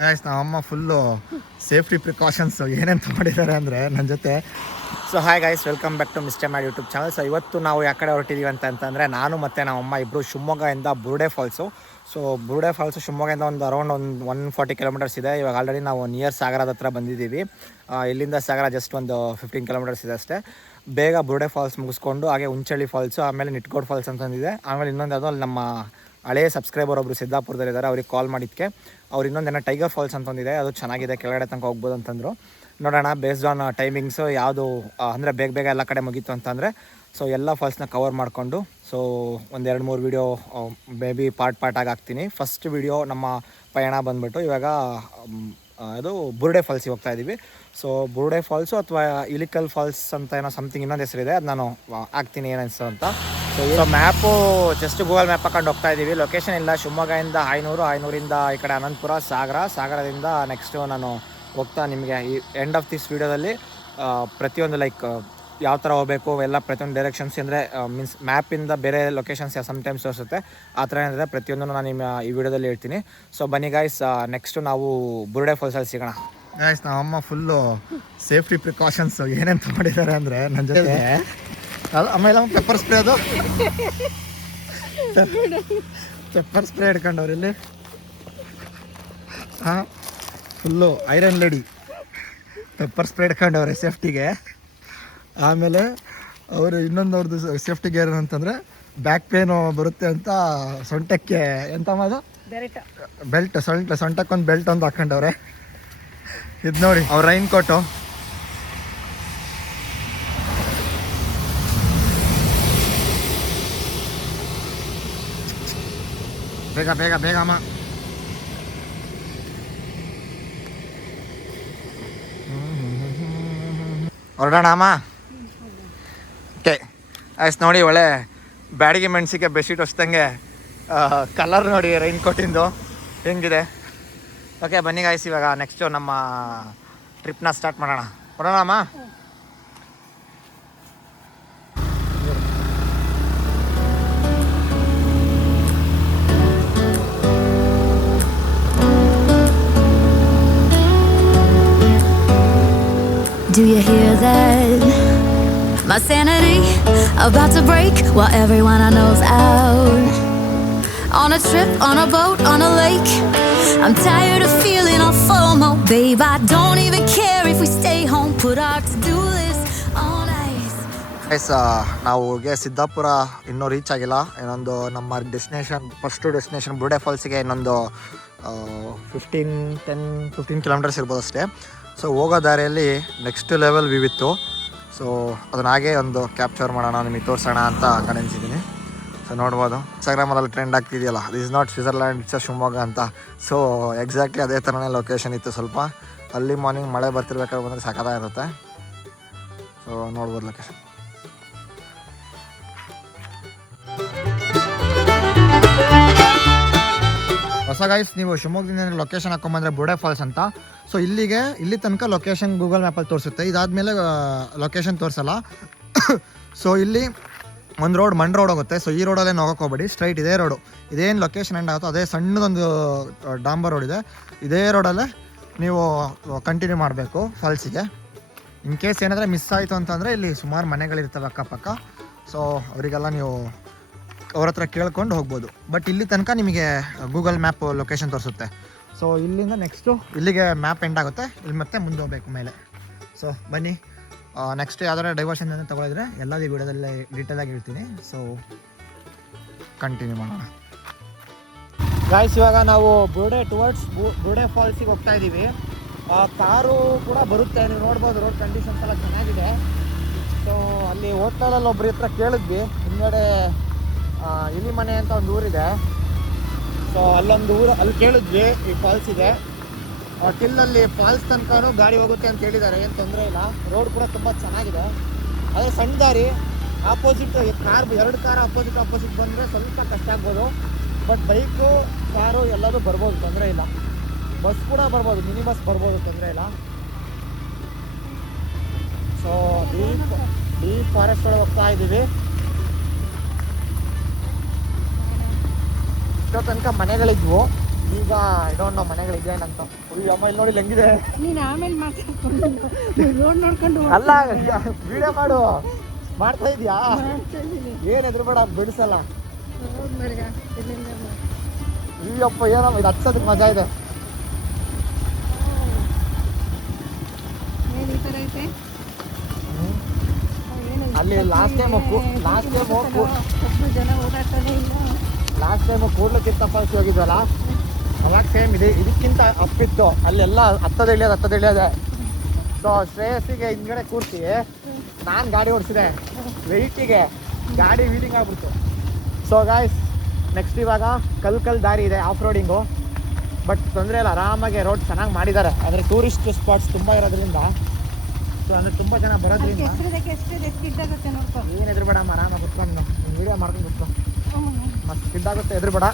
Guys ನಮ್ಮಮ್ಮ full safety precautions ಏನೇನು ತೊಗೊಂಡಿದ್ದಾರೆ ಅಂದರೆ ನನ್ನ ಜೊತೆ. So hi guys, welcome back to Mister Mad YouTube channel. So ಇವತ್ತು ನಾವು ಯಾಕಡೆ ಹೊರಟಿದ್ದೀವಿ ಅಂತಂದರೆ ನಾನು ಮತ್ತು ನಮ್ಮಮ್ಮ ಇಬ್ಬರು ಶಿವಮೊಗ್ಗದಿಂದ ಬುರುಡೆ ಫಾಲ್ಸು. ಸೊ ಬುರುಡೆ ಫಾಲ್ಸು ಶಿವಮೊಗ್ಗದಿಂದ ಒಂದು ಅರೌಂಡ್ 140 ಕಿಲೋಮೀಟರ್ಸ್ ಇದೆ. ಇವಾಗ ಆಲ್ರೆಡಿ ನಾವು ನಿಯರ್ ಸಾಗರದ ಹತ್ರ ಬಂದಿದ್ದೀವಿ. ಇಲ್ಲಿಂದ ಸಾಗರ ಜಸ್ಟ್ ಒಂದು 15 ಕಿಲೋಮೀಟರ್ಸ್ ಇದೆ ಅಷ್ಟೇ. ಬೇಗ ಬುರುಡೆ ಫಾಲ್ಸ್ ಮುಗಿಸ್ಕೊಂಡು ಹಾಗೆ ಉಂಚಳ್ಳಿ ಫಾಲ್ಸು, ಆಮೇಲೆ ನಿಟ್ಕೋಡ್ ಫಾಲ್ಸ್ ಅಂತಂದಿದೆ. ಆಮೇಲೆ ಇನ್ನೊಂದು ಯಾವುದೋ ಅಲ್ಲಿ ನಮ್ಮ ಹಳೆಯ ಸಬ್ಸ್ಕ್ರೈಬರ್ ಒಬ್ಬರು ಸಿದ್ದಾಪುರದಲ್ಲಿದ್ದಾರೆ, ಅವ್ರಿಗೆ ಕಾಲ್ ಮಾಡಿದ್ದಕ್ಕೆ ಅವ್ರು ಇನ್ನೊಂದೇನೋ ಟೈಗರ್ ಫಾಲ್ಸ್ ಅಂತಂದಿದೆ, ಅದು ಚೆನ್ನಾಗಿದೆ, ಕೆಳಗಡೆ ತನಕ ಹೋಗ್ಬೋದು ಅಂತಂದರು. ನೋಡೋಣ ಬೇಸ್ಡ್ ಆನ್ ಟೈಮಿಂಗ್ಸು ಯಾವುದು ಅಂದರೆ ಬೇಗ ಎಲ್ಲ ಕಡೆ ಮುಗೀತು ಅಂತಂದರೆ ಸೊ ಎಲ್ಲ ಫಾಲ್ಸ್ನ ಕವರ್ ಮಾಡಿಕೊಂಡು ಸೊ ಒಂದು 2-3 ವೀಡಿಯೋ ಮೇ ಬಿ ಪಾರ್ಟ್ ಆಗಿ ಹಾಕ್ತೀನಿ. ಫಸ್ಟ್ ವೀಡಿಯೋ ನಮ್ಮ ಪಯಣ ಬಂದುಬಿಟ್ಟು ಇವಾಗ ಅದು ಬುರುಡೆ ಫಾಲ್ಸಿಗೆ ಹೋಗ್ತಾ ಇದ್ದೀವಿ. ಸೊ ಬುರುಡೆ ಫಾಲ್ಸು ಅಥವಾ ಇಲಿಕಲ್ ಫಾಲ್ಸ್ ಅಂತ ಏನೋ ಸಮಥಿಂಗ್ ಇನ್ನೊಂದು ಹೆಸರಿದೆ, ಅದು ನಾನು ಹಾಕ್ತೀನಿ ಏನಿಸ್ತು ಅಂತ. So map just Google map ಹಾಕೊಂಡು ಹೋಗ್ತಾ ಇದ್ದೀವಿ. ಲೊಕೇಶನ್ ಇಲ್ಲ, ಶಿವಮೊಗ್ಗದಿಂದ ಆಯನೂರಿಂದ ಈ ಕಡೆ ಅನಂತಪುರ, ಸಾಗರದಿಂದ ನೆಕ್ಸ್ಟು ನಾನು ಹೋಗ್ತಾ ನಿಮಗೆ ಈ ಎಂಡ್ ಆಫ್ ದಿಸ್ ವೀಡಿಯೋದಲ್ಲಿ ಪ್ರತಿಯೊಂದು ಲೈಕ್ ಯಾವ ಥರ ಹೋಗಬೇಕು ಎಲ್ಲ ಪ್ರತಿಯೊಂದು ಡೈರೆಕ್ಷನ್ಸ್ ಅಂದರೆ ಮೀನ್ಸ್ ಮ್ಯಾಪಿಂದ ಬೇರೆ ಲೊಕೇಶನ್ಸ್ ಸಮ್ಟೈಮ್ಸ್ ತೋರಿಸುತ್ತೆ, ಆ ಥರ ಏನಿದೆ ಪ್ರತಿಯೊಂದನ್ನು ನಾನು ನಿಮ್ಮ ಈ ವಿಡಿಯೋದಲ್ಲಿ ಹೇಳ್ತೀನಿ. ಸೊ ಬನ್ನಿ ಗಾಯ್ಸ್, ನೆಕ್ಸ್ಟು ನಾವು ಬುರುಡೆ ಫಾಲ್ಸಲ್ಲಿ ಸಿಗೋಣ. ಗಾಯ್ಸ್ ನಮ್ಮಮ್ಮ ಫುಲ್ಲು ಸೇಫ್ಟಿ ಪ್ರಿಕಾಷನ್ಸ್ ಏನೇನು ತೊಗೊಂಡಿದ್ದಾರೆ ಅಂದರೆ ನನ್ನ ಜೊತೆ ಆಮೇಲೆ ಪೆಪ್ಪರ್ ಸ್ಪ್ರೇ, ಅದು ಪೆಪ್ಪರ್ ಸ್ಪ್ರೇ ಹಿಡ್ಕೊಂಡವ್ರು ಇಲ್ಲಿ. ಹಾಂ, full iron lady pepper spray ಹಿಡ್ಕೊಂಡವ್ರೆ ಸೇಫ್ಟಿಗೆ. ಆಮೇಲೆ ಅವರು ಇನ್ನೊಂದು ಸೇಫ್ಟಿ ಗೇರ್ ಅಂತಂದರೆ ಬ್ಯಾಕ್ ಪೇನು ಬರುತ್ತೆ ಅಂತ ಸೊಂಟಕ್ಕೆ ಎಂತ ಮಾಡೋದು ಬೆಲ್ಟ್, ಸೊಂಟಕ್ಕೊಂದು ಬೆಲ್ಟ್ ಒಂದು ಹಾಕೊಂಡವ್ರೆ. ಇದು ನೋಡಿ ಅವ್ರ ರೈನ್ ಕೋಟು. ಬೇಗ ಅಮ್ಮ. ಹೊರಡೋಣ ಅಮ್ಮ. ಓಕೆ ಆಯ್ತು, ನೋಡಿ ಒಳ್ಳೆ ಬ್ಯಾಡಿಗೆ ಮೆಣಸಿಗೆ ಬೆಡ್ಶೀಟ್ ಹೊಸ್ದಂಗೆ ಕಲರ್ ನೋಡಿ ರೈನ್ ಕೋಟಿಂದು ಹೆಂಗಿದೆ. ಓಕೆ ಬನ್ನಿ ಗಾಯ್ಸ್, ಇವಾಗ ನೆಕ್ಸ್ಟು ನಮ್ಮ ಟ್ರಿಪ್ನ ಸ್ಟಾರ್ಟ್ ಮಾಡೋಣ. ಹೊರಡೋಣ ಅಮ್ಮ. Do you hear that? My sanity about to break while everyone I know's out. On a trip, on a boat, on a lake. I'm tired of feeling all FOMO. Babe, I don't even care if we stay home. Put our to-do list on ice. Guys ನಾವು ಸಿದ್ದಾಪುರ ಇನ್ನೂ reach ಆಗಿಲ್ಲ. ಇನ್ನೊಂದು ನಮ್ಮ first destination ಬುರುಡೆ ಫಾಲ್ಸಿಗೆ ಇನ್ನೊಂದು 15 kilometres ಇರ್ಬೋದು ಅಷ್ಟೇ. So ಹೋಗೋ ದಾರಿಯಲ್ಲಿ ನೆಕ್ಸ್ಟ್ ಲೆವೆಲ್ ವ್ಯೂ ಇತ್ತು. ಸೊ ಅದನ್ನ ಹಾಗೆ ಒಂದು ಕ್ಯಾಪ್ಚರ್ ಮಾಡೋಣ, ನಿಮಗೆ ತೋರಿಸೋಣ ಅಂತ ಅನ್ಸಿದ್ದೀನಿ. ಸೊ ನೋಡ್ಬೋದು ಇನ್ಸ್ಟಾಗ್ರಾಮಲ್ಲಿ ಟ್ರೆಂಡ್ ಆಗ್ತಿದೆಯಲ್ಲ, this is not Switzerland, it's Shivamogga ಅಂತ. ಸೊ ಎಕ್ಸಾಕ್ಟ್ಲಿ ಅದೇ ಥರನೇ ಲೊಕೇಶನ್ ಇತ್ತು. ಸ್ವಲ್ಪ ಅಲ್ಲಿ ಮಾರ್ನಿಂಗ್ ಮಳೆ ಬರ್ತಿರ್ಬೇಕಾದ್ರೆ ಬಂದರೆ ಸಖತ್ತಾಗಿರುತ್ತೆ. ಸೊ ನೋಡ್ಬೋದು ಲೊಕೇಶನ್. ಹೊಸ ಗೈಸ್, ನೀವು ಶಿವಮೊಗ್ಗದಿಂದ ಲೊಕೇಶನ್ ಹಾಕೊಂಬಂದರೆ ಬುರುಡೆ ಫಾಲ್ಸ್ ಅಂತ. ಸೊ ಇಲ್ಲಿ ತನಕ ಲೊಕೇಶನ್ ಗೂಗಲ್ ಮ್ಯಾಪಲ್ಲಿ ತೋರಿಸುತ್ತೆ, ಇದಾದಮೇಲೆ ಲೊಕೇಶನ್ ತೋರಿಸಲ್ಲ. ಸೊ ಇಲ್ಲಿ ಒಂದು ರೋಡ್ ಮಣ್ ರೋಡ್ ಹೋಗುತ್ತೆ. ಸೊ ಈ ರೋಡಲ್ಲೇ ಹೋಗೋಕೆ ಹೋಗ್ಬೇಡಿ, ಸ್ಟ್ರೈಟ್ ಇದೇ ರೋಡು, ಇದೇನು ಲೊಕೇಶನ್ ಎಂಡ್ ಆಗುತ್ತೋ ಅದೇ ಸಣ್ಣದೊಂದು ಡಾಂಬರ್ ರೋಡ್ ಇದೆ, ಇದೇ ರೋಡಲ್ಲೇ ನೀವು ಕಂಟಿನ್ಯೂ ಮಾಡಬೇಕು ಫಾಲ್ಸಿಗೆ. ಇನ್ ಕೇಸ್ ಏನಾದರೆ ಮಿಸ್ ಆಯಿತು ಅಂತಂದರೆ ಇಲ್ಲಿ ಸುಮಾರು ಮನೆಗಳಿರ್ತವೆ ಅಕ್ಕಪಕ್ಕ. ಸೊ ಅವರಿಗೆಲ್ಲ ನೀವು ಅವ್ರ ಹತ್ರ ಕೇಳ್ಕೊಂಡು ಹೋಗ್ಬೋದು. ಬಟ್ ಇಲ್ಲಿ ತನಕ ನಿಮಗೆ ಗೂಗಲ್ ಮ್ಯಾಪ್ ಲೊಕೇಶನ್ ತೋರಿಸುತ್ತೆ. ಸೊ ಇಲ್ಲಿಂದ ನೆಕ್ಸ್ಟು ಇಲ್ಲಿಗೆ ಮ್ಯಾಪ್ ಎಂಡ್ ಆಗುತ್ತೆ, ಇಲ್ಲಿ ಮತ್ತೆ ಮುಂದೆ ಹೋಗ್ಬೇಕು ಮೇಲೆ. ಸೊ ಬನ್ನಿ, ನೆಕ್ಸ್ಟ್ ಯಾವ್ದಾರ ಡೈವರ್ಷನ್ ಏನಾದ್ರು ತಗೊಳಿದ್ರೆ ಎಲ್ಲ ಈ ವಿಡಿಯೋದಲ್ಲೇ ಡೀಟೇಲಾಗಿ ಹೇಳ್ತೀನಿ. ಸೊ ಕಂಟಿನ್ಯೂ ಮಾಡೋಣ ಗಾಯ್ಸ್. ಇವಾಗ ನಾವು ಬುರುಡೆ ಫಾಲ್ಸಿಗೆ ಹೋಗ್ತಾ ಇದ್ದೀವಿ. ಕಾರು ಕೂಡ ಬರುತ್ತೆ, ನೀವು ನೋಡ್ಬೋದು, ರೋಡ್ ಕಂಡೀಷನ್ಸ್ ಎಲ್ಲ ಚೆನ್ನಾಗಿದೆ. ಸೊ ಅಲ್ಲಿ ಹೋಟ್ಲಲ್ಲಿ ಒಬ್ಬರ ಹತ್ರ ಕೇಳಿದ್ವಿ, ಹಿಂದ್ಗಡೆ ಇಲಿ ಮನೆ ಅಂತ ಒಂದು ಊರಿದೆ. ಸೊ ಅಲ್ಲೊಂದು ಊರು, ಅಲ್ಲಿ ಕೇಳಿದ್ವಿ ಈ ಫಾಲ್ಸ್ ಇದೆ, ಟಿಲ್ಲಲ್ಲಿ ಫಾಲ್ಸ್ ತನಕ ಗಾಡಿ ಹೋಗುತ್ತೆ ಅಂತ ಹೇಳಿದ್ದಾರೆ, ಏನು ತೊಂದರೆ ಇಲ್ಲ. ರೋಡ್ ಕೂಡ ತುಂಬ ಚೆನ್ನಾಗಿದೆ, ಅದೇ ಸಣ್ಣ ದಾರಿ. ಆಪೋಸಿಟ್ ಎರಡು ಕಾರ್ ಆಪೋಸಿಟ್ ಬಂದರೆ ಸ್ವಲ್ಪ ಕಷ್ಟ ಆಗ್ಬೋದು. ಬಟ್ ಬೈಕು, ಕಾರು ಎಲ್ಲದೂ ಬರ್ಬೋದು, ತೊಂದರೆ ಇಲ್ಲ. ಬಸ್ ಕೂಡ ಬರ್ಬೋದು, ಮಿನಿ ಬಸ್ ಬರ್ಬೋದು, ತೊಂದರೆ ಇಲ್ಲ. ಸೊ ಡೀಪ್ ಫಾರೆಸ್ಟ್ ಒಳಗೆ ಹೋಗ್ತಾ ಇದ್ದೀವಿ. ಇಷ್ಟೋ ತನಕ ಮನೆಗಳಿದ್ವು, ಈಗ ಇದೊಂದು ಮನೆಗಳಿದೆ ಅಂತ. ಅಮ್ಮ ಇಲ್ಲಿ ನೋಡಿ ಹೆಂಗಿದೆ. ನೀನು ಆಮೇಲೆ ಮಾತಾಡ್ಕೊಂಡು ರೋಡ್ ನೋಡ್ಕೊಂಡು ಅಲ್ಲ ವಿಡಿಯೋ ಮಾಡು. ಮಾಡ್ತಾ ಇದೀಯಾ? ಏನ್ ಎದುರುಬೇಡ, ಬಿಡಿಸಲ್ಲ. ಅಯ್ಯಪ್ಪ ಏನಮ್ಮ ಇದು ಹಚ್ಚೋದಕ್ಕೆ ಮಜಾ ಇದೆ. ಏನು ಈ ಥರ ಐತೆ ಅಲ್ಲಿ ಲಾಸ್ಟ್ ಟೈಮ್ ಒಬ್ಬರು ಜನ ಓಡಾಡ್ತಾನೆ ಇಲ್ಲ. ಲಾಸ್ಟ್ ಟೈಮ್ ಕೂಡ್ಲಕ್ಕಿಂತ ಫಾಲ್ಸ್ ಹೋಗಿದ್ವಲ್ಲ, ಅವಾಗ ಸೇಮ್ ಇದೆ, ಇದಕ್ಕಿಂತ ಅಪ್ಪಿತ್ತು. ಅಲ್ಲೆಲ್ಲ ಹತ್ತದಿಳಿಯೋದೆ. ಸೊ ಶ್ರೇಯಸ್ಸಿಗೆ ಹಿಂದ್ಗಡೆ ಕೂರ್ಸಿ ನಾನು ಗಾಡಿ ಓಡಿಸಿದೆ, ವೆಯ್ಟಿಗೆ ಗಾಡಿ ವೀಲಿಂಗ್ ಆಗ್ಬಿಡ್ತು. ಸೊ ಗಾಯ್ಸ್ ನೆಕ್ಸ್ಟ್ ಇವಾಗ ಕಲ್ ದಾರಿ ಇದೆ ಆಫ್ ರೋಡಿಂಗು. ಬಟ್ ತೊಂದರೆ ಇಲ್ಲ, ಆರಾಮಾಗಿ ರೋಡ್ ಚೆನ್ನಾಗಿ ಮಾಡಿದ್ದಾರೆ. ಅಂದರೆ ಟೂರಿಸ್ಟ್ ಸ್ಪಾಟ್ಸ್ ತುಂಬ ಇರೋದ್ರಿಂದ, ಸೊ ಅಂದರೆ ತುಂಬ ಜನ ಬರೋದ್ರಿಂದ ಏನು ಎದುರುಬೇಡ, ಆರಾಮಾಗಿ ಕುತ್ಕೊಂಡು ವೀಡಿಯೋ ಮಾಡ್ಕೊಂಡು ಕುತ್ಕೊಂಡು ಮತ್ತೆ ಸಿದ್ದಾಗುತ್ತೆ, ಎದುರುಬೇಡ.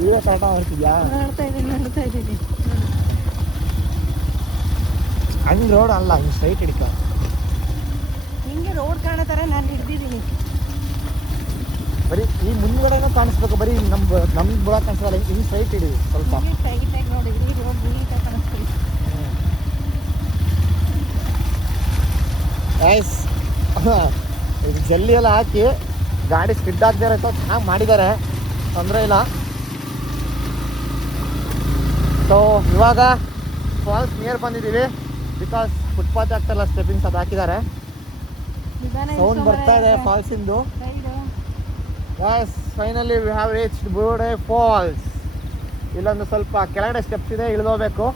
ಇದೇ ಕರೆಕ್ಟಾಗಿ ಮಾಡ್ತಿದ್ಯಾ? ನೋಡ್ತಾ ಇದ್ದೀನಿ ಹಂಗೆ ರೋಡ್ ಅಲ್ಲ, ಹಿಂಗೆ ಸ್ಟ್ರೈಟ್ ಹಿಡಿಕ. ಹಿಂಗೆ ರೋಡ್ ಕಾಣೋ ಥರ ನಾನು ಹಿಡ್ದಿದ್ದೀನಿ. ಬರೀ ಈ ಮುಂದ್ಗಡೆನೂ ಕಾಣಿಸ್ಬೇಕು, ಬರೀ ನಮ್ಗೆ ಬುಡ ಕಾಣಿಸಲ್ಲ. ಹಿಂಗೆ ಸ್ಟ್ರೈಟ್ ಹಿಡಿ ಸ್ವಲ್ಪ. ಟೈಟಾಗಿ ನೋಡಿದ್ರಿ, ರೋಡ್ ನೀಟಾಗಿ ಕಾಣಿಸ್ತೀವಿ. ಗೈಸ್ ಇದು ಜಲ್ಲಿ ಎಲ್ಲ ಹಾಕಿ ಗಾಡಿ ಸ್ಕಿಡ್ ಆಗದೆ ಇರೋ ಚೆನ್ನಾಗಿ ಮಾಡಿದ್ದಾರೆ, ತೊಂದರೆ ಇಲ್ಲ. ಸೊ ಇವಾಗ ಫಾಲ್ಸ್ ನಿಯರ್ ಬಂದಿದ್ದೀವಿ. ಬಿಕಾಸ್ ಫುಟ್ಪಾತ್ ಆಗ್ತಾರಲ್ಲ, ಸ್ಟೆಪಿಂಗ್ಸ್ ಅದು ಹಾಕಿದ್ದಾರೆ. ಸೌಂಡ್ ಬರ್ತಾ ಇದೆ ಫಾಲ್ಸ್ ಇಂದು. Guys finally we have reached Burude Falls. ಇಲ್ಲೊಂದು ಸ್ವಲ್ಪ ಕೆಳಗಡೆ ಸ್ಟೆಪ್ಸ್ ಇದೆ, ಇಳಿದೋಗ್ಬೇಕು.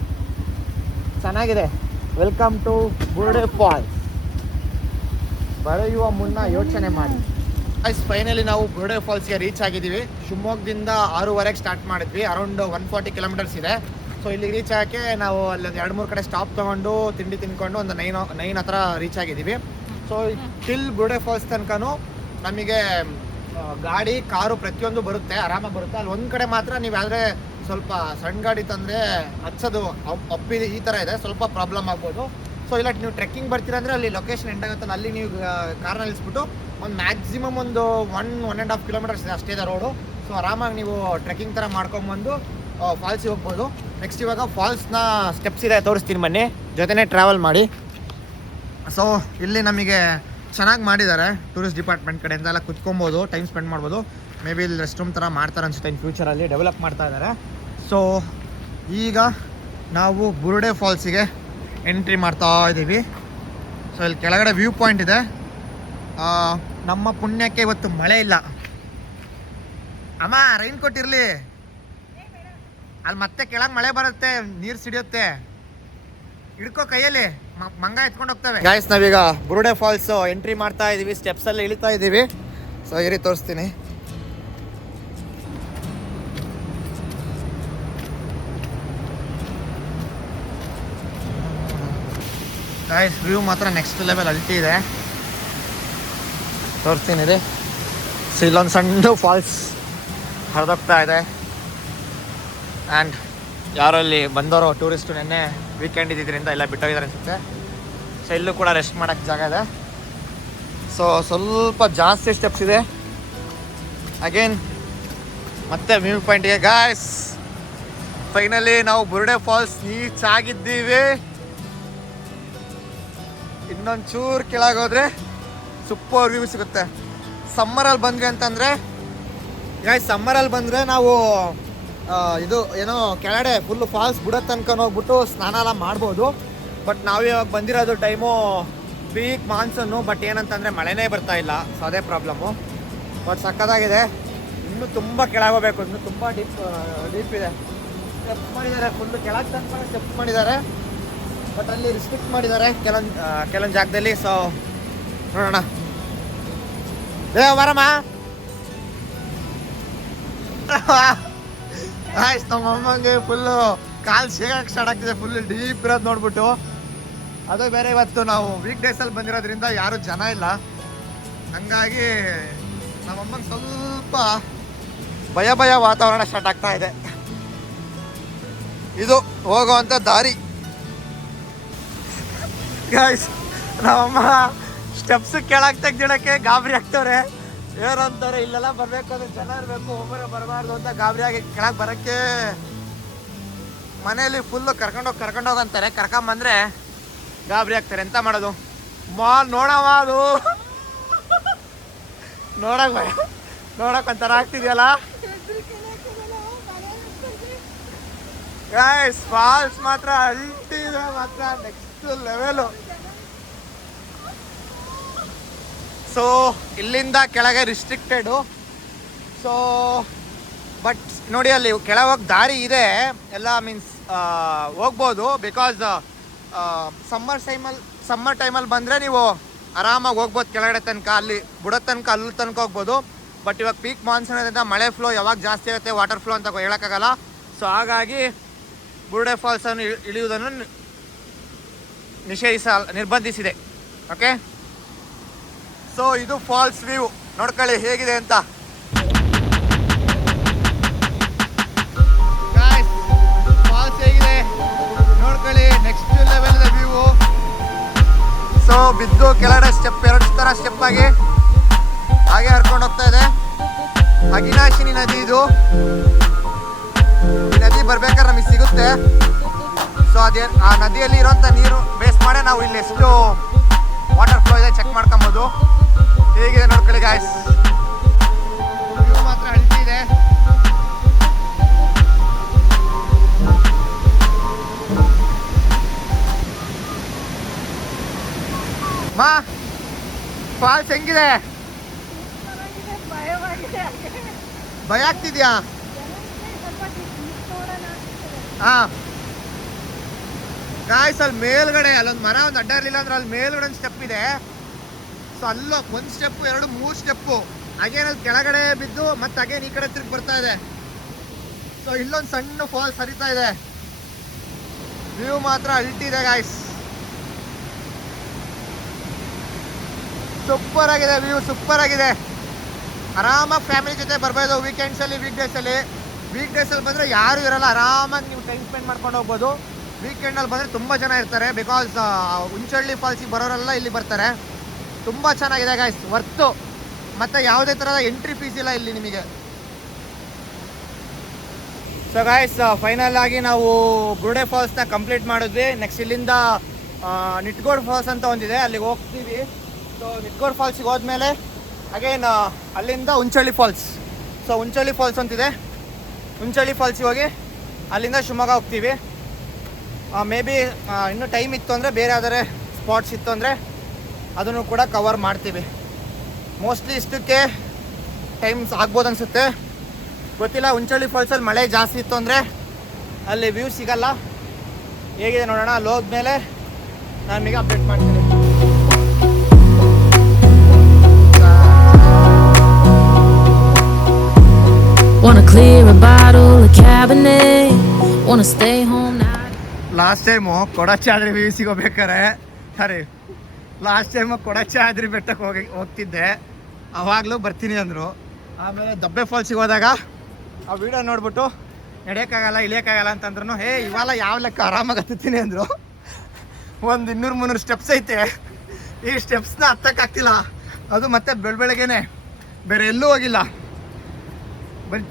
ಚೆನ್ನಾಗಿದೆ. Welcome to Burude Falls. ಬರೆಯುವ ಮುನ್ನ ಯೋಚನೆ ಮಾಡಿ. ಗೈಸ್ ಫೈನಲಿ ನಾವು ಬುರುಡೆ ಫಾಲ್ಸ್ಗೆ ರೀಚ್ ಆಗಿದ್ದೀವಿ. ಶಿವಮೊಗ್ಗದಿಂದ 6:30ಗೆ ಸ್ಟಾರ್ಟ್ ಮಾಡಿದ್ವಿ. ಅರೌಂಡ್ 140 ಕಿಲೋಮೀಟರ್ಸ್ ಇದೆ. ಸೊ ಇಲ್ಲಿಗೆ ರೀಚ್ ಆಗೋಕ್ಕೆ ನಾವು ಅಲ್ಲೊಂದು 2-3 ಕಡೆ ಸ್ಟಾಪ್ ತೊಗೊಂಡು ತಿಂಡಿ ತಿನ್ಕೊಂಡು ಒಂದು 9 ಹತ್ರ ರೀಚ್ ಆಗಿದ್ದೀವಿ. ಸೊ ಟಿಲ್ ಬುರುಡೆ ಫಾಲ್ಸ್ ತನಕನೂ ನಮಗೆ ಗಾಡಿ ಕಾರು ಪ್ರತಿಯೊಂದು ಬರುತ್ತೆ, ಆರಾಮಾಗಿ ಬರುತ್ತೆ. ಅಲ್ಲಿ ಒಂದು ಕಡೆ ಮಾತ್ರ ನೀವು ಆದರೆ ಸ್ವಲ್ಪ ಸಣ್ಣ ಗಾಡಿ ತಂದರೆ ಹಚ್ಚೋದು ಅಪ್ಪಿ ಈ ಥರ ಇದೆ, ಸ್ವಲ್ಪ ಪ್ರಾಬ್ಲಮ್ ಆಗ್ಬೋದು. ಸೊ ಇಲ್ಲ ನೀವು ಟ್ರೆಕ್ಕಿಂಗ್ ಬರ್ತೀರ ಅಂದರೆ ಅಲ್ಲಿ ಲೊಕೇಶನ್ ಎಂಡ್ ಆಗುತ್ತಲ್ಲ, ಅಲ್ಲಿ ನೀವು ಕಾರ್ನ ನಿಲ್ಲಿಸ್ಬಿಟ್ಟು ಒಂದು ಮ್ಯಾಕ್ಸಿಮಮ್ ಒಂದು 1.5 ಕಿಲೋಮೀಟರ್ಸ್ ಇದೆ ಅಷ್ಟೇ ಇದೆ ರೋಡು. ಸೊ ಆರಾಮಾಗಿ ನೀವು ಟ್ರೆಕ್ಕಿಂಗ್ ಥರ ಮಾಡ್ಕೊಂಬಂದು ಫಾಲ್ಸಿಗೆ ಹೋಗ್ಬೋದು. ನೆಕ್ಸ್ಟ್ ಇವಾಗ ಫಾಲ್ಸ್ನ ಸ್ಟೆಪ್ಸ್ ಇದೆ, ತೋರಿಸ್ತೀನಿ ಬನ್ನಿ, ಜೊತೆನೇ ಟ್ರಾವೆಲ್ ಮಾಡಿ. ಸೊ ಇಲ್ಲಿ ನಮಗೆ ಚೆನ್ನಾಗಿ ಮಾಡಿದ್ದಾರೆ, ಟೂರಿಸ್ಟ್ ಡಿಪಾರ್ಟ್ಮೆಂಟ್ ಕಡೆಯಿಂದ ಎಲ್ಲ ಕುತ್ಕೊಬೋದು, ಟೈಮ್ ಸ್ಪೆಂಡ್ ಮಾಡ್ಬೋದು. ಮೇ ಬಿ ಇಲ್ಲಿ ರೆಸ್ಟ್ ರೂಮ್ ಥರ ಮಾಡ್ತಾರೆ ಅನಿಸುತ್ತೆ, ಇನ್ ಫ್ಯೂಚರಲ್ಲಿ ಡೆವಲಪ್ ಮಾಡ್ತಾ ಇದ್ದಾರೆ. ಸೊ ಈಗ ನಾವು ಬುರುಡೆ ಫಾಲ್ಸಿಗೆ ಎಂಟ್ರಿ ಮಾಡ್ತಾ ಇದ್ದೀವಿ. ಸೊ ಇಲ್ಲಿ ಕೆಳಗಡೆ ವ್ಯೂ ಪಾಯಿಂಟ್ ಇದೆ. ನಮ್ಮ ಪುಣ್ಯಕ್ಕೆ ಇವತ್ತು ಮಳೆ ಇಲ್ಲ. ಅಮ್ಮ ರೈನ್ ಕೋಟ್ ಇರಲಿ, ಅಲ್ಲಿ ಮತ್ತೆ ಕೆಳಗೆ ಮಳೆ ಬರುತ್ತೆ, ನೀರು ಸಿಡಿಯುತ್ತೆ, ಹಿಡ್ಕೋ ಕೈಯಲ್ಲಿ, ಮಂಗ ಎತ್ಕೊಂಡು ಹೋಗ್ತವೆ. ಗಾಯ್ಸ್ ನಾವೀಗ ಬುರುಡೆ ಫಾಲ್ಸ್ ಎಂಟ್ರಿ ಮಾಡ್ತಾ ಇದ್ದೀವಿ, ಸ್ಟೆಪ್ಸಲ್ಲಿ ಇಳಿತಾ ಇದ್ದೀವಿ. ಸೊ ಈ ರೀತಿ ತೋರಿಸ್ತೀನಿ. ಗಾಯ್ಸ್ ವ್ಯೂ ಮಾತ್ರ ನೆಕ್ಸ್ಟ್ ಲೆವೆಲ್ ಅಲ್ಟಿ ಇದೆ, ತೋರಿಸ್ತೀನಿ ರೀ. ಸೊ ಇಲ್ಲೊಂದು ಸಣ್ಣ ಫಾಲ್ಸ್ ಹರಿದೋಗ್ತಾ ಇದೆ. ಆ್ಯಂಡ್ ಯಾರೋ ಇಲ್ಲಿ ಬಂದವರು ಟೂರಿಸ್ಟು ನೆನ್ನೆ ವೀಕೆಂಡ್ ಇದ್ದಿದ್ದರಿಂದ ಎಲ್ಲ ಬಿಟ್ಟೋಗಿದ್ದಾರೆ ಅನಿಸುತ್ತೆ. ಸೊ ಇಲ್ಲೂ ಕೂಡ ರೆಸ್ಟ್ ಮಾಡೋಕ್ಕೆ ಜಾಗ ಇದೆ. ಸೊ ಸ್ವಲ್ಪ ಜಾಸ್ತಿ ಸ್ಟೆಪ್ಸ್ ಇದೆ. ಅಗೇನ್ ಮತ್ತೆ ವ್ಯೂ ಪಾಯಿಂಟ್ಗೆ ಗಾಯ್ಸ್ ಫೈನಲಿ ನಾವು ಬುರುಡೆ ಫಾಲ್ಸ್ ರೀಚ್ ಆಗಿದ್ದೀವಿ. ಇನ್ನೊಂದು ಚೂರು ಕೆಳಗೆ ಹೋದರೆ ಸೂಪರ್ ವ್ಯೂ ಸಿಗುತ್ತೆ. ಸಮ್ಮರಲ್ಲಿ ಬಂದ್ವಿ ಅಂತಂದರೆ ಗಾಯ್ಸ್, ಸಮ್ಮರಲ್ಲಿ ಬಂದರೆ ನಾವು ಇದು ಏನೋ ಕೆಳಗಡೆ ಫುಲ್ಲು ಫಾಲ್ಸ್ ಬಿಡೋ ತನಕ ಹೋಗ್ಬಿಟ್ಟು ಸ್ನಾನ ಎಲ್ಲ ಮಾಡ್ಬೋದು. ಬಟ್ ನಾವು ಇವಾಗ ಬಂದಿರೋದು ಟೈಮು ಪೀಕ್ ಮಾನ್ಸೂನು. ಬಟ್ ಏನಂತಂದರೆ ಮಳೆನೇ ಬರ್ತಾ ಇಲ್ಲ, ಸೊ ಅದೇ ಪ್ರಾಬ್ಲಮ್ಮು. ಬಟ್ ಸಕ್ಕತ್ತಾಗಿದೆ. ಇನ್ನೂ ತುಂಬ ಕೆಳಗೆ ಹೋಗ್ಬೇಕು, ಇನ್ನೂ ತುಂಬ ಡೀಪ್ ಇದೆ. ಸ್ಟೆಪ್ ಮಾಡಿದ್ದಾರೆ, ಫುಲ್ಲು ಕೆಳಗೆ ತನಕ ಸ್ಟೆಪ್ ಮಾಡಿದ್ದಾರೆ. ಬಟ್ ಅಲ್ಲಿ ರಿಸ್ಟ್ರಿಕ್ಟ್ ಮಾಡಿದ್ದಾರೆ ಕೆಲವೊಂದು ಜಾಗದಲ್ಲಿ. ಸೊ ನೋಡೋಣ. ಬರಮ್ಮ ಆಯ್ತು. ನಮ್ಮ ಅಮ್ಮಂಗೆ ಫುಲ್ಲು ಕಾಲು ಶೇಗಕ್ಕೆ ಸ್ಟಾರ್ಟ್ ಆಗ್ತಿದೆ, ಫುಲ್ ಡೀಪ್ ಇರೋದು ನೋಡ್ಬಿಟ್ಟು. ಅದು ಬೇರೆ ಇವತ್ತು ನಾವು ವೀಕ್ ಡೇಸಲ್ಲಿ ಬಂದಿರೋದ್ರಿಂದ ಯಾರೂ ಜನ ಇಲ್ಲ, ಹಂಗಾಗಿ ನಮ್ಮಮ್ಮಂಗೆ ಸ್ವಲ್ಪ ಭಯ ವಾತಾವರಣ ಸ್ಟಾರ್ಟ್ ಆಗ್ತಾ ಇದೆ. ಇದು ಹೋಗೋವಂಥ ದಾರಿ ಗಾಯ್ಸ್. ನಮ್ಮಮ್ಮ ಸ್ಟೆಪ್ಸ್ ಕೆಳಗೆ ತೆಗ್ದಿಡೋಕ್ಕೆ ಗಾಬರಿ ಆಗ್ತವ್ರೆ. ಏನಂತಾರೆ ಇಲ್ಲೆಲ್ಲ ಬರ್ಬೇಕಾದ್ರೆ ಜನ ಇರಬೇಕು, ಒಬ್ಬರೇ ಬರಬಾರ್ದು ಅಂತ ಗಾಬರಿಯಾಗಿ ಕೆಳಗೆ ಬರೋಕ್ಕೆ ಮನೆಯಲ್ಲಿ ಫುಲ್ಲು ಕರ್ಕೊಂಡೋಗಿ ಅಂತಾರೆ. ಕರ್ಕೊಂಬಂದ್ರೆ ಗಾಬರಿ ಆಗ್ತಾರೆ. ಎಂತ ಮಾಡೋದು? ಮಾಲ್ ನೋಡವ ಅದು ನೋಡಕ್ ಒಂಥರ ಆಗ್ತಿದೆಯಲ್ಲ ಗೈಸ್. ಫಾಲ್ಸ್ ಮಾತ್ರ ಅಲ್ಟಿದೆ, ಮಾತ್ರ ನೆಕ್ಸ್ಟ್ ಲೆವೆಲು. ಸೊ ಇಲ್ಲಿಂದ ಕೆಳಗೆ ರಿಸ್ಟ್ರಿಕ್ಟೆಡು. ಸೊ ಬಟ್ ನೋಡಿ ಅಲ್ಲಿ ಕೆಳಗೆ ಹೋಗಿ ದಾರಿ ಇದೆ ಎಲ್ಲ, ಮೀನ್ಸ್ ಹೋಗ್ಬೋದು. ಬಿಕಾಸ್ ಸಮ್ಮರ್ ಟೈಮಲ್ಲಿ ಬಂದರೆ ನೀವು ಆರಾಮಾಗಿ ಹೋಗ್ಬೋದು ಕೆಳಗಡೆ ತನಕ, ಅಲ್ಲಿ ಬುಡೋ ತನಕ ಅಲ್ಲಿ ತನಕ ಹೋಗ್ಬೋದು. ಬಟ್ ಇವಾಗ ಪೀಕ್ ಮಾನ್ಸೂನ್ ಇರೋದ್ರಿಂದ ಮಳೆ ಫ್ಲೋ ಯಾವಾಗ ಜಾಸ್ತಿ ಆಗುತ್ತೆ, ವಾಟರ್ ಫ್ಲೋ ಅಂತ ಹೇಳೋಕ್ಕಾಗಲ್ಲ. ಸೊ ಹಾಗಾಗಿ ಬುರುಡೆ ಫಾಲ್ಸನ್ನು ಇಳಿಯುವುದನ್ನು ನಿರ್ಬಂಧಿಸಿದೆ. ಓಕೆ, ಸೊ ಇದು ಫಾಲ್ಸ್ ವ್ಯೂ ನೋಡ್ಕೊಳ್ಳಿ ಹೇಗಿದೆ ಅಂತ. ಫಾಲ್ಸ್ ಹೇಗಿದೆ ನೋಡ್ಕೊಳ್ಳಿ, ನೆಕ್ಸ್ಟ್ ಲೆವೆಲ್ ವ್ಯೂ. ಸೊ ಬಿದ್ದು ಕೆಳಗಡೆ ಸ್ಟೆಪ್, 2 ಥರ ಸ್ಟೆಪ್ ಆಗಿ ಹಾಗೆ ಹರ್ಕೊಂಡು ಹೋಗ್ತಾ ಇದೆ. ಅಗಿನಾಶಿನಿ ನದಿ ಇದು. ಈ ನದಿ ಬರ್ಬೇಕಾದ್ರೆ ನಮಗೆ ಸಿಗುತ್ತೆ. ಸೊ ಆ ನದಿಯಲ್ಲಿ ಇರೋಂಥ ನೀರು ಬೇಸ್ ಮಾಡಿ ನಾವು ಇಲ್ಲಿ ಎಷ್ಟು ವಾಟರ್ ಫ್ಲೋ ಇದೆ ಚೆಕ್ ಮಾಡ್ಕೊಬೋದು. ಹೇಗಿದೆ ನೋಡ್ಕೊಳ್ಳಿ ಗಾಯ್ಸ್, ವ್ಯೂ ಮಾತ್ರ ಅಳ್ತಿದೆ. ಮಾ ಫಾಲ್ಸ್ ಹೆಂಗಿದೆ? ಭಯ ಆಗ್ತಿದ್ಯಾ? ಹಾ ಗಾಯ್ಸ್, ಅಲ್ಲಿ ಮೇಲ್ಗಡೆ ಅಲ್ಲೊಂದು ಮರ ಒಂದು ಅಡ್ಡ ಇರಲಿಲ್ಲ ಅಂದ್ರೆ ಅಲ್ಲಿ ಮೇಲ್ಗಡೆ ಒಂದು ಸ್ಟೆಪ್ ಇದೆ. ಸೊ ಅಲ್ಲ 1 ಸ್ಟೆಪ್ಪು 2 3 ಸ್ಟೆಪ್ಪು ಅಗೇನ್ ಅಲ್ಲಿ ಕೆಳಗಡೆ ಬಿದ್ದು ಮತ್ತೆ ಅಗೇನ್ ಈ ಕಡೆ ತಿರುಗಿ ಬರ್ತಾ ಇದೆ. ಸೊ ಇಲ್ಲೊಂದು ಸಣ್ಣ ಫಾಲ್ಸ್ ಹರಿತಾ ಇದೆ. ವ್ಯೂ ಮಾತ್ರ ಅಲ್ಟಿದೆ ಗಾಯ್ಸ್, ಸೂಪರ್ ಆಗಿದೆ ವ್ಯೂ, ಸೂಪರ್ ಆಗಿದೆ. ಆರಾಮಾಗಿ ಫ್ಯಾಮಿಲಿ ಜೊತೆ ಬರ್ಬೋದು ವೀಕೆಂಡ್ಸಲ್ಲಿ. ವೀಕ್ಡೇಸಲ್ಲಿ ಬಂದರೆ ಯಾರು ಇರಲ್ಲ, ಆರಾಮಾಗಿ ನೀವು ಟೈಮ್ ಸ್ಪೆಂಡ್ ಮಾಡ್ಕೊಂಡು ಹೋಗ್ಬೋದು. ವೀಕೆಂಡಲ್ಲಿ ಬಂದರೆ ತುಂಬ ಜನ ಇರ್ತಾರೆ. ಬಿಕಾಸ್ ಹುಂಚಳ್ಳಿ ಫಾಲ್ಸಿಗೆ ಬರೋರೆಲ್ಲ ಇಲ್ಲಿ ಬರ್ತಾರೆ. ತುಂಬ ಚೆನ್ನಾಗಿದೆ ಗಾಯ್ಸ್, ವರ್ತು. ಮತ್ತು ಯಾವುದೇ ಥರದ ಎಂಟ್ರಿ ಫೀಸ್ ಇಲ್ಲ ಇಲ್ಲಿ ನಿಮಗೆ. ಸೊ ಗಾಯ್ಸ್, ಫೈನಲ್ ಆಗಿ ನಾವು ಬುರುಡೆ ಫಾಲ್ಸ್ನ ಕಂಪ್ಲೀಟ್ ಮಾಡಿದ್ವಿ. ನೆಕ್ಸ್ಟ್ ಇಲ್ಲಿಂದ ನಿಟ್ಗೋಡ್ ಫಾಲ್ಸ್ ಅಂತ ಒಂದಿದೆ, ಅಲ್ಲಿಗೆ ಹೋಗ್ತೀವಿ. ಸೊ ನಿಟ್ಗೋಡ್ ಫಾಲ್ಸಿಗೆ ಹೋದ್ಮೇಲೆ ಅಗೇನ್ ಅಲ್ಲಿಂದ ಹುಂಚಳ್ಳಿ ಫಾಲ್ಸ್. ಸೊ ಹುಂಚಳ್ಳಿ ಫಾಲ್ಸ್ ಅಂತಿದೆ, ಹುಂಚಳ್ಳಿ ಫಾಲ್ಸಿಗೆ ಹೋಗಿ ಅಲ್ಲಿಂದ ಶಿವಮೊಗ್ಗ ಹೋಗ್ತೀವಿ. ಮೇ ಬಿ ಇನ್ನೂ ಟೈಮ್ ಇತ್ತು ಅಂದರೆ, ಬೇರೆ ಯಾವ್ದಾರೆ ಸ್ಪಾಟ್ಸ್ ಇತ್ತು ಅಂದರೆ ಅದನ್ನು ಕೂಡ ಕವರ್ ಮಾಡ್ತೀವಿ. ಮೋಸ್ಟ್ಲಿ ಇಷ್ಟಕ್ಕೆ ಟೈಮ್ಸ್ ಆಗ್ಬೋದು ಅನಿಸುತ್ತೆ, ಗೊತ್ತಿಲ್ಲ. ಹುಂಚಳ್ಳಿ ಫಾಲ್ಸಲ್ಲಿ ಮಳೆ ಜಾಸ್ತಿ ಇತ್ತು ಅಂದರೆ ಅಲ್ಲಿ ವ್ಯೂ ಸಿಗಲ್ಲ. ಹೇಗಿದೆ ನೋಡೋಣ, ಅಲ್ಲಿ ಹೋದ್ಮೇಲೆ ನಾನು ನಿಮಗೆ ಅಪ್ಡೇಟ್ ಮಾಡ್ತೀನಿ. Wanna clear a bottle of Cabernet, wanna stay home now. Last time Kodachadri view ಸಿಗೋಬೇಕಾರೆ, ಲಾಸ್ಟ್ ಟೈಮು ಕೊಡಚಾದ್ರಿ ಬೆಟ್ಟಕ್ಕೆ ಹೋಗ್ತಿದ್ದೆ. ಅವಾಗಲೂ ಬರ್ತೀನಿ ಅಂದರು. ಆಮೇಲೆ ದಬ್ಬೆ ಫಾಲ್ಸಿಗೆ ಹೋದಾಗ ಆ ವಿಡಿಯೋ ನೋಡ್ಬಿಟ್ಟು ನಡೆಯೋಕ್ಕಾಗಲ್ಲ ಇಳಿಯೋಕ್ಕಾಗಲ್ಲ ಅಂತಂದ್ರೂ, ಇವೆಲ್ಲ ಯಾವ ಲೆಕ್ಕ ಆರಾಮಾಗಿ ಹತ್ತೀನಿ ಅಂದರು. ಒಂದು 200-300 ಸ್ಟೆಪ್ಸ್ ಐತೆ. ಈ ಸ್ಟೆಪ್ಸ್ನ ಹತ್ತಕ್ಕಾಗ್ತಿಲ್ಲ. ಅದು ಮತ್ತೆ ಬೆಳಗ್ಗೆನೆ ಬೇರೆ ಎಲ್ಲೂ ಹೋಗಿಲ್ಲ. ಬರೀ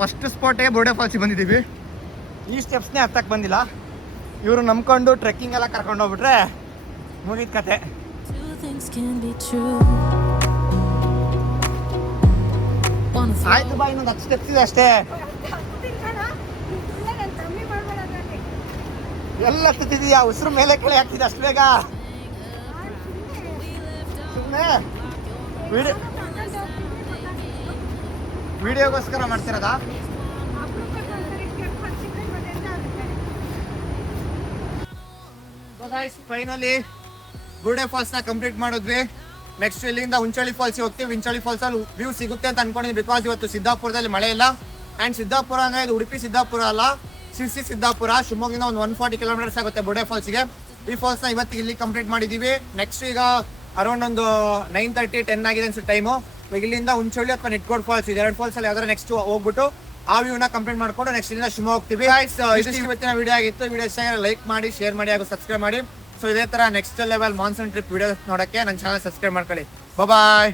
ಫಸ್ಟ್ ಸ್ಪಾಟಿಗೆ ಬುರುಡೆ ಫಾಲ್ಸಿಗೆ ಬಂದಿದ್ದೀವಿ. ಈ ಸ್ಟೆಪ್ಸ್ನೇ ಹತ್ತಕ್ಕೆ ಬಂದಿಲ್ಲ. ಇವರು ನಂಬ್ಕೊಂಡು ಟ್ರೆಕ್ಕಿಂಗ್ ಎಲ್ಲ ಕರ್ಕೊಂಡು ಹೋಗ್ಬಿಟ್ರೆ ಮುಗಿದ ಕತೆ. ಆಯ್ತು ಬಾ, ಇನ್ನೊಂದು 10 ಸ್ಟೆಪ್ಸ್ ಇದೆ ಅಷ್ಟೇ. ಎಲ್ಲ ಹತ್ತಿದೀಯಾ? ಉಸಿರು ಮೇಲೆ ಕೆಳಗೆ ಆಗ್ತಿದೆ ಅಷ್ಟು ಬೇಗ? ಸುಮ್ಮನೆ ವಿಡಿಯೋಗೋಸ್ಕರ ಮಾಡ್ತಿರೋದಾ? ಫೈನಲಿ ಬುರುಡೆ ಫಾಲ್ಸ್ನ ಕಂಪ್ಲೀಟ್ ಮಾಡಿದ್ವಿ. ನೆಕ್ಸ್ಟ್ ಇಲ್ಲಿಂದ ಹುಂಚಳ್ಳಿ ಫಾಲ್ಸಿಗೆ ಹೋಗ್ತೀವಿ. ಹುಂಚಳ್ಳಿ ಫಾಲ್ಸಲ್ಲಿ ವ್ಯೂ ಸಿಗುತ್ತೆ ಅಂತ ಅನ್ಕೊಂಡಿದ್ವಿ. ಬಿಕಾಸ್ ಇವತ್ತು ಸಿದ್ದಾಪುರದಲ್ಲಿ ಮಳೆ ಇಲ್ಲ. ಆ್ಯಂಡ್ ಸಿದ್ದಾಪುರ ಅಂದರೆ ಇದು ಉಡುಪಿ ಸಿದ್ದಾಪುರ ಅಲ್ಲ, ಶಿರ್ಸಿ ಸಿದ್ದಾಪುರ. ಶಿವಮೊಗ್ಗದಿಂದ ಒಂದು 140 ಕಿಲೋಮೀಟರ್ಸ್ ಆಗುತ್ತೆ ಬುರುಡೆ ಫಾಲ್ಸಿಗೆ. ಈ ಫಾಲ್ಸ್ನ ಇವತ್ತಿಗೆ ಇಲ್ಲಿ ಕಂಪ್ಲೀಟ್ ಮಾಡಿದ್ದೀವಿ. ನೆಕ್ಸ್ಟ್ ಈಗ ಅರೌಂಡ್ ಒಂದು 9:30-10 ಆಗಿದೆ ಅನ್ಸುತ್ತೆ ಟೈಮು. ಈಗ ಇಲ್ಲಿಂದ ಹುಂಚಳ್ಳಿ ಅಥವಾ ನಿಟ್ಗೋಡ್ ಫಾಲ್ಸ್ ಇದೆ, 2 ಫಾಲ್ಸಲ್ಲಿ ಯಾವ್ದಾರ ನೆಕ್ಸ್ಟ್ ಹೋಗ್ಬಿಟ್ಟು ಆ ವ್ಯೂನ ಕಂಪ್ಲೀಟ್ ಮಾಡ್ಕೊಂಡು ನೆಕ್ಸ್ಟ್ ಇಲ್ಲಿಂದ ಶಿವಮೊಗ್ಗ ಹೋಗ್ತೀವಿ. ಇವತ್ತಿನ ವಿಡಿಯೋ ಆಗಿತ್ತು. ವಿಡಿಯೋ ಇಷ್ಟ ಲೈಕ್ ಮಾಡಿ, ಶೇರ್ ಮಾಡಿ ಹಾಗೂ ಸಬ್ಸ್ಕ್ರೈಬ್ ಮಾಡಿ. ಸೊ ಇದೇ ಥರ next level monsoon trip video ನೋಡೋಕ್ಕೆ ನನ್ನ ಚಾನಲ್ ಸಬ್ಸ್ಕ್ರೈಬ್ ಮಾಡ್ಕೊಳ್ಳಿ. ಬಾಯ್.